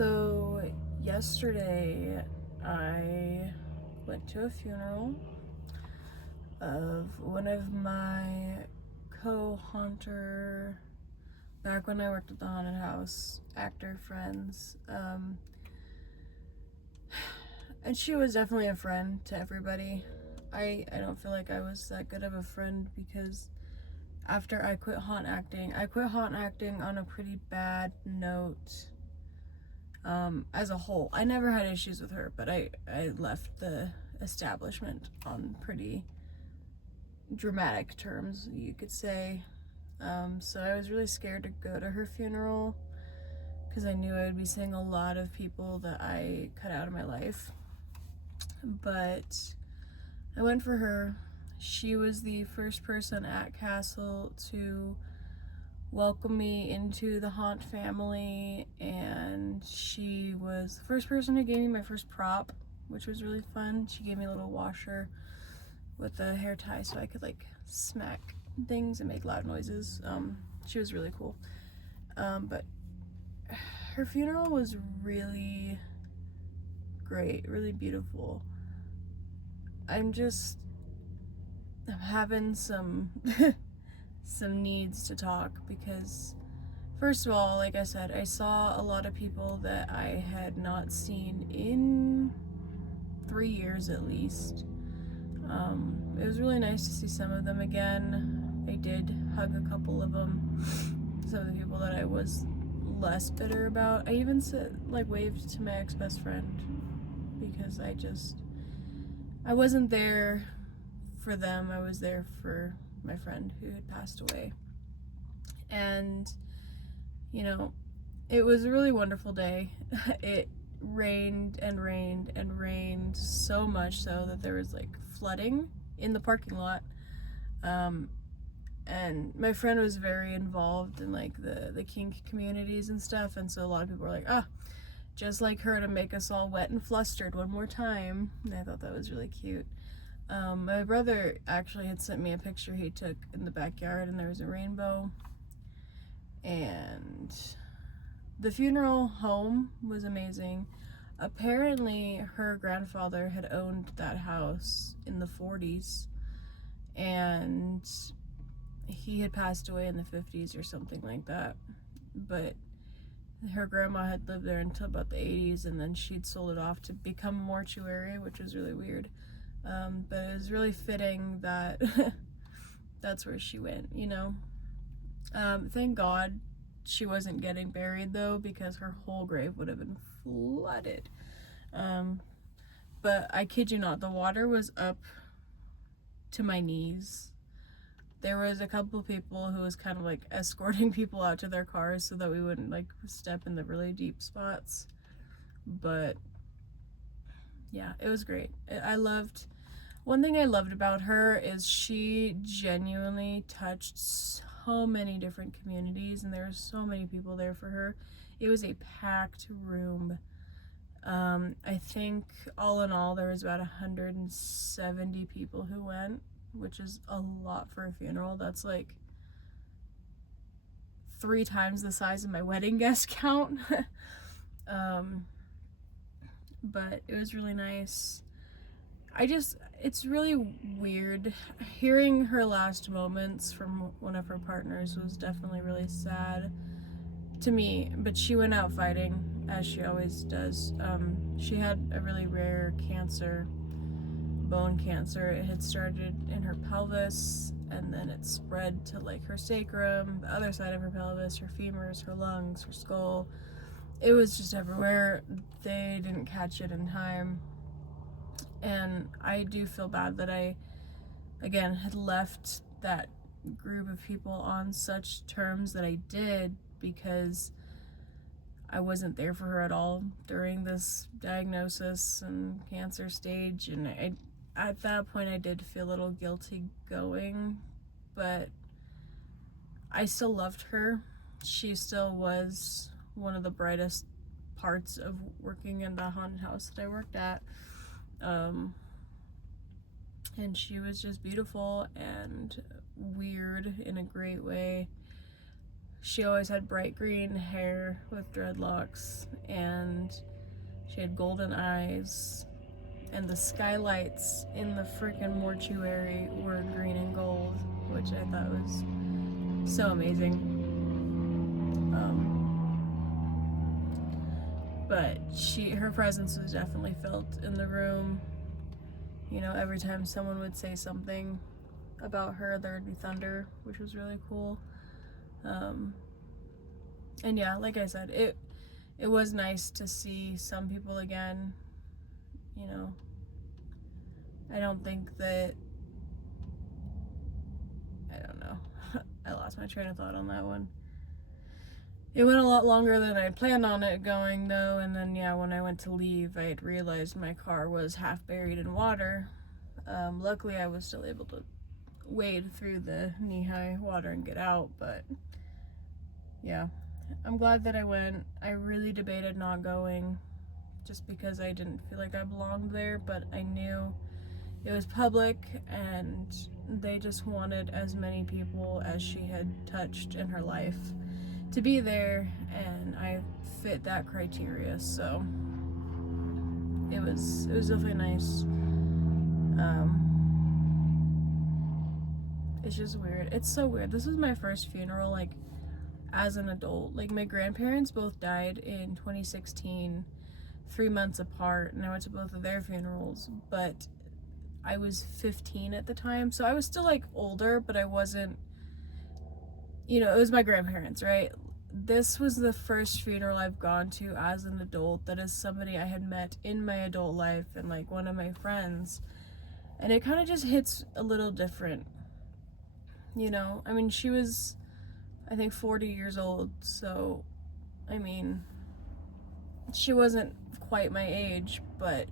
So yesterday I went to a funeral of one of my co-haunter, back when I worked at the haunted house, actor friends. And she was definitely a friend to everybody. I don't feel like I was that good of a friend because after I quit haunt acting on a pretty bad note. As a whole, I never had issues with her, but I left the establishment on pretty dramatic terms, you could say. So I was really scared to go to her funeral because I knew I would be seeing a lot of people that I cut out of my life. But I went for her. She was the first person at Castle to welcome me into the haunt family, and she was the first person who gave me my first prop, which was really fun. She gave me a little washer with a hair tie so I could like smack things and make loud noises. She was really cool. But her funeral was really great, really beautiful. I'm having some some needs to talk because, first of all, like I said, I saw a lot of people that I had not seen in 3 years at least. It was really nice to see some of them again. I did hug a couple of them, some of the people that I was less bitter about. I even waved to my ex-best friend because I wasn't there for them. I was there for my friend who had passed away. And, you know, it was a really wonderful day. It rained and rained and rained so much so that there was like flooding in the parking lot. And my friend was very involved in like the kink communities and stuff, and so a lot of people were like, just like her to make us all wet and flustered one more time. And I thought that was really cute. My brother actually had sent me a picture he took in the backyard, and there was a rainbow. And the funeral home was amazing. Apparently, her grandfather had owned that house in the 40s, and he had passed away in the 50s or something like that. But her grandma had lived there until about the 80s, and then she'd sold it off to become a mortuary, which was really weird. But it was really fitting that that's where she went, you know? Thank God she wasn't getting buried though, because her whole grave would have been flooded. But I kid you not, the water was up to my knees. There was a couple people who was kind of like escorting people out to their cars so that we wouldn't like step in the really deep spots. But yeah, it was great. One thing I loved about her is she genuinely touched so many different communities, and there were so many people there for her. It was a packed room. I think all in all there was about 170 people who went, which is a lot for a funeral. That's like 3 times the size of my wedding guest count. But it was really nice. It's really weird. Hearing her last moments from one of her partners was definitely really sad to me, but she went out fighting, as she always does. She had a really rare cancer, bone cancer. It had started in her pelvis, and then it spread to like her sacrum, the other side of her pelvis, her femurs, her lungs, her skull. It was just everywhere. They didn't catch it in time. And I do feel bad that I, again, had left that group of people on such terms that I did, because I wasn't there for her at all during this diagnosis and cancer stage. And at that point I did feel a little guilty going, but I still loved her. She still was one of the brightest parts of working in the haunted house that I worked at. And she was just beautiful and weird in a great way. she always had bright green hair with dreadlocks, and she had golden eyes, and the skylights in the freaking mortuary were green and gold, which I thought was so amazing. But her presence was definitely felt in the room. You know, every time someone would say something about her, there would be thunder, which was really cool. And yeah, like I said, it was nice to see some people again. You know, I don't think that, I don't know, I lost my train of thought on that one. It went a lot longer than I planned on it going, though, and then, yeah, when I went to leave, I had realized my car was half buried in water. Luckily, I was still able to wade through the knee-high water and get out, but, yeah. I'm glad that I went. I really debated not going, just because I didn't feel like I belonged there, but I knew it was public, and they just wanted as many people as she had touched in her life to be there, and I fit that criteria, so it was definitely nice. It's just weird. It's so weird. This was my first funeral, like, as an adult. Like, my grandparents both died in 2016, 3 months apart, and I went to both of their funerals, but I was 15 at the time, so I was still, like, older, but I wasn't, you know, it was my grandparents, right? This was the first funeral I've gone to as an adult that is somebody I had met in my adult life and, like, one of my friends, and it kind of just hits a little different, you know? I mean, she was, I think, 40 years old, so, I mean, she wasn't quite my age, but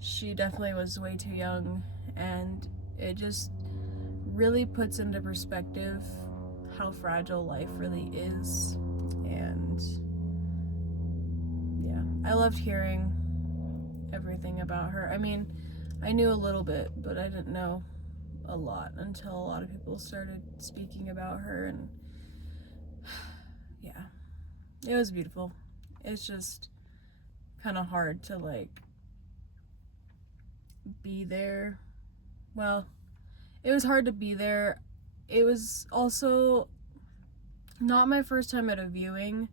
she definitely was way too young, and it just really puts into perspective how fragile life really is. And yeah, I loved hearing everything about her. I mean, I knew a little bit, but I didn't know a lot until a lot of people started speaking about her, and yeah, it was beautiful. It's just kind of hard to, like, be there. Well, it was hard to be there. It was also not my first time at a viewing,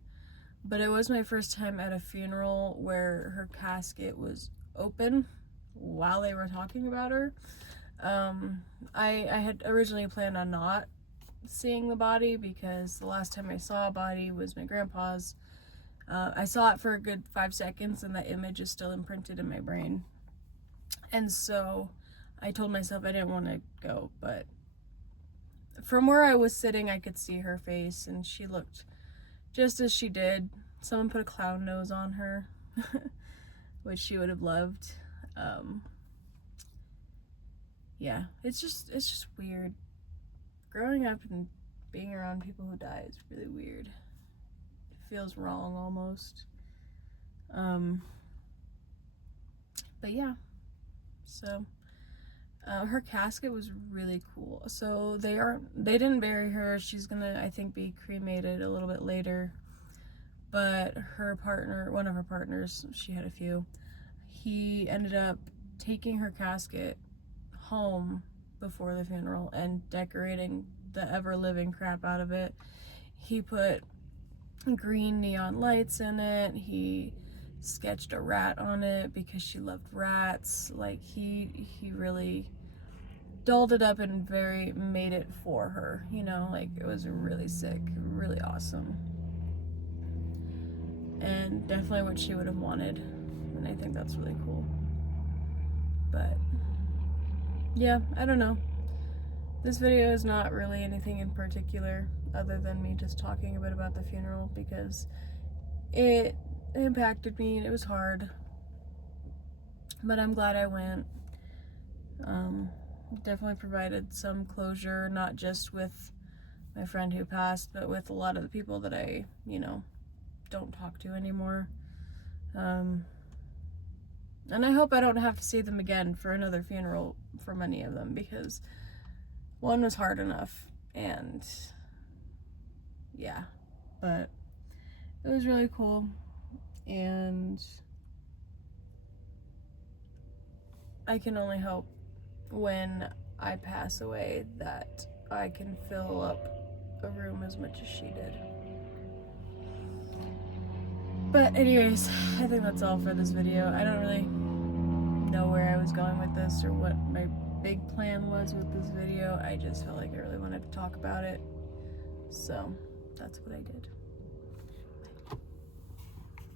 but it was my first time at a funeral where her casket was open while they were talking about her. I had originally planned on not seeing the body because the last time I saw a body was my grandpa's. I saw it for a good 5 seconds, and that image is still imprinted in my brain. And so I told myself I didn't want to go, but from where I was sitting, I could see her face, and she looked just as she did. Someone put a clown nose on her, which she would have loved. Yeah, it's just weird. Growing up and being around people who die is really weird. It feels wrong almost. But yeah, so her casket was really cool. So they didn't bury her. She's gonna, I think, be cremated a little bit later. But her partner, one of her partners, she had a few, he ended up taking her casket home before the funeral and decorating the ever-living crap out of it. He put green neon lights in it. He sketched a rat on it because she loved rats. Like, he really dolled it up and made it for her, you know? Like, it was really sick, really awesome, and definitely what she would have wanted, and I think that's really cool. But yeah, I don't know. This video is not really anything in particular other than me just talking a bit about the funeral because it impacted me and it was hard. But I'm glad I went. Definitely provided some closure, not just with my friend who passed, but with a lot of the people that I, you know, don't talk to anymore. And I hope I don't have to see them again for another funeral for many of them, because one was hard enough, and yeah, but it was really cool, and I can only hope when I pass away that I can fill up a room as much as she did. But anyways, I think that's all for this video. I don't really know where I was going with this or what my big plan was with this video. I just felt like I really wanted to talk about it, so that's what I did.